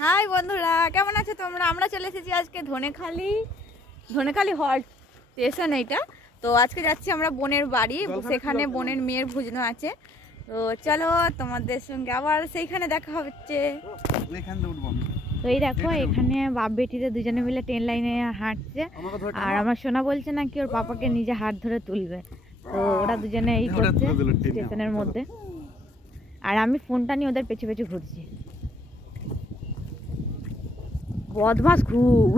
High বন্ধুরা কেমন আছো তোমরা? আমরা চলে এসেছি আজকে ধনেখালি ধনেখালি হল্ট স্টেশন এইটা। তো আজকে যাচ্ছি আমরা বোনের বাড়ি সেখানে বোনের মেয়ের ভুজনো আছে। তো চলো তোমাদের সঙ্গে আবার সেইখানে দেখা হচ্ছে। তো এই দেখো এখানে বাপ বেটিতে দুজনে মিলে ট্রেন লাইনে হাঁটছে। আর আমার সোনা বলছে নাকি ওর পাপাকে নিজে হাত ধরে তুলবে। তো ওরা দুজনে এই করছে। স্টেশনের মধ্যে। আর আমি ফোনটা নিয়ে ওদের পেছু পেছু ঘুরছি। বদমাস খুব।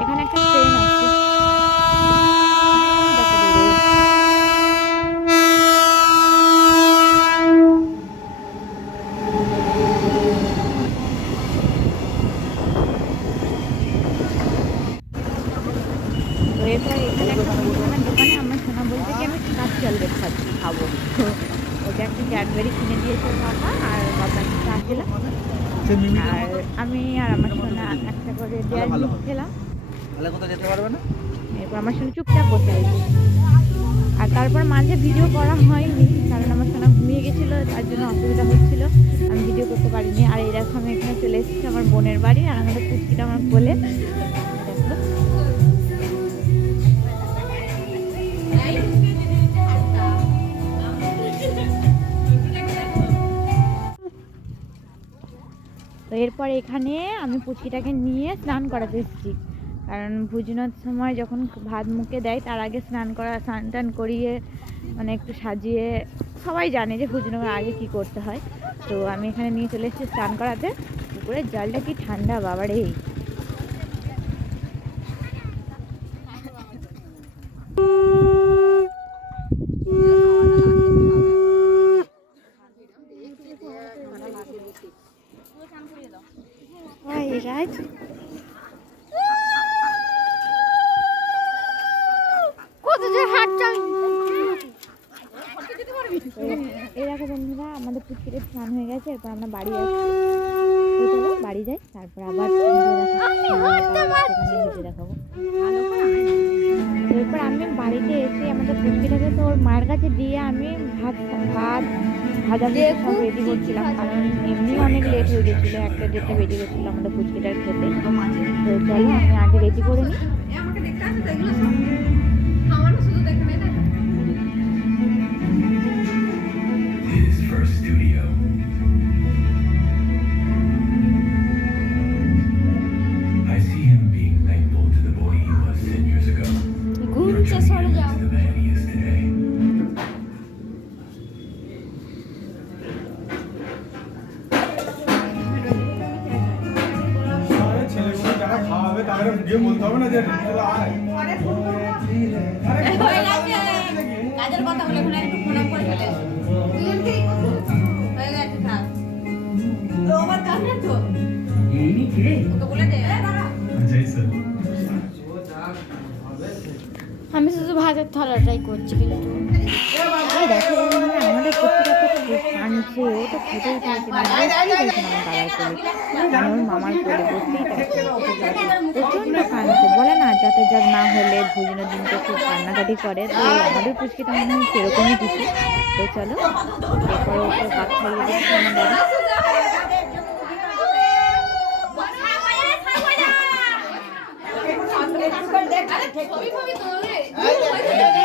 এখানে দেখো দূরে। তো এরপর এখানে একটা মুদিখানার দোকানে আমার সোনা বলছে কি আমি কাজ চলবে খাচ্ছি খাব তো ক্যাডবেরি কিনে দিয়েছে বাবা আর বাবা চা খেলাম। আর আমি আর আমার সোনা একটা করে ভালো খেলাম। এরপর আমার সোনা চুপচাপ বসে আছে আর তারপর মাঝে ভিডিও করা হয়নি কারণ আমার সোনা ঘুমিয়ে গেছিল তার জন্য অসুবিধা হচ্ছিল। আমি ভিডিও করতে পারিনি। আর আমি এখানে চলে এসেছি আমার বোনের বাড়ি আর আমাদের পুচকিটা আমার বলে তো এরপর এখানে আমি পুচকিটাকে নিয়ে স্নান করাতে এসেছি। কারণ ভুজনার সময় যখন ভাত মুখে দেয়, তার আগে স্নান করা, স্নান টান করিয়ে মানে একটু সাজিয়ে, সবাই জানে যে ভোজনের আগে কি করতে হয়। তো আমি এখানে নিয়ে চলে এসেছি স্নান করাতে। পুকুরের জলটা কি ঠান্ডা, বাবারে। Hi, Raj. দেখো বন্ধুরা আমাদের পুকুরের স্নান হয়ে গেছে এরপর আমরা বাড়ি যাচ্ছি তো চলো বাড়ি যাই তারপর আবার ভিডিও দেখাবো এরপর আমি বাড়িতে এসে আমাদের পুচকিটাকে তো ওর মায়ের কাছে দিয়ে আমি ভাত ভাত ভাজা ভুজি সব রেডি করছিলাম কারণ এমনি অনেক লেট হয়ে গেছিল একটা ডেটে বেজে গেছিল আমাদের পুচকিটার খেতে। তো চলো আমি আগে রেডি করে নিই। গিয়ে বলতে হবে না যে কাজের কথা বলে ওখানে একটু ফোন করে চলে হয়ে গেছে থাক। ও আমার কাছে তো? ওকে বলে দে। আমি শুধু ভাতের থালাটাই করছি কিন্তু। আমাদের তো খুব কাঁদছে ও তো খেতেই চাইছে না বসতেই চাইছে না আমার দাদার কোলে মামার কোলে বসতেই চাইছে প্রচণ্ড কাঁদছে বলে না যাতে যাক না হলে ভোজনের দিনকে খুব কান্নাকাটি করে তো আমাদের পুচকিটা মনে হয় সেরকমই কিছু। তো চলো এরপর ওকে ভাত খাইয়ে দিচ্ছি আমার দাদা এই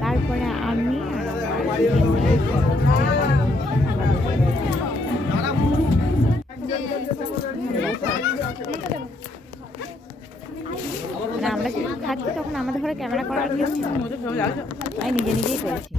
তারপরে আমি না আমরা খাচ্ছি তখন আমাদের ঘরে ক্যামেরা করার আমি নিজে নিজেই করেছি।